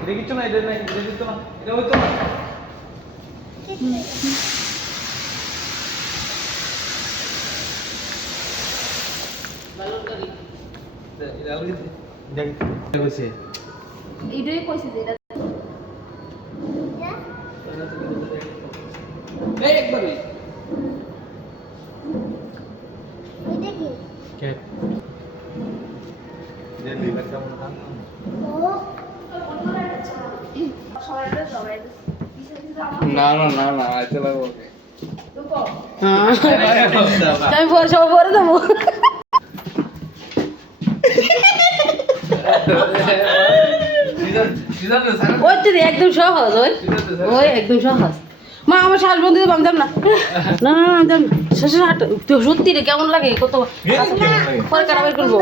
অনেক কিছু না এটা নাই এটা দিত না এটা হইতো না ভালো করি এটা আগে দেখ কইছে এইটাই কইছে যে এটা এই একবার এটা কি কে যে লিলা কেমন না না আইতে লাগবো আমি পরে সব পরে দেবো ওই তো একদম সহজ ওই একদম সহজ মা আমার শ্বাস বন্ধ দিতে পারতাম না না না সত্যি রে কেমন লাগে কত পরে কাটা বের করবো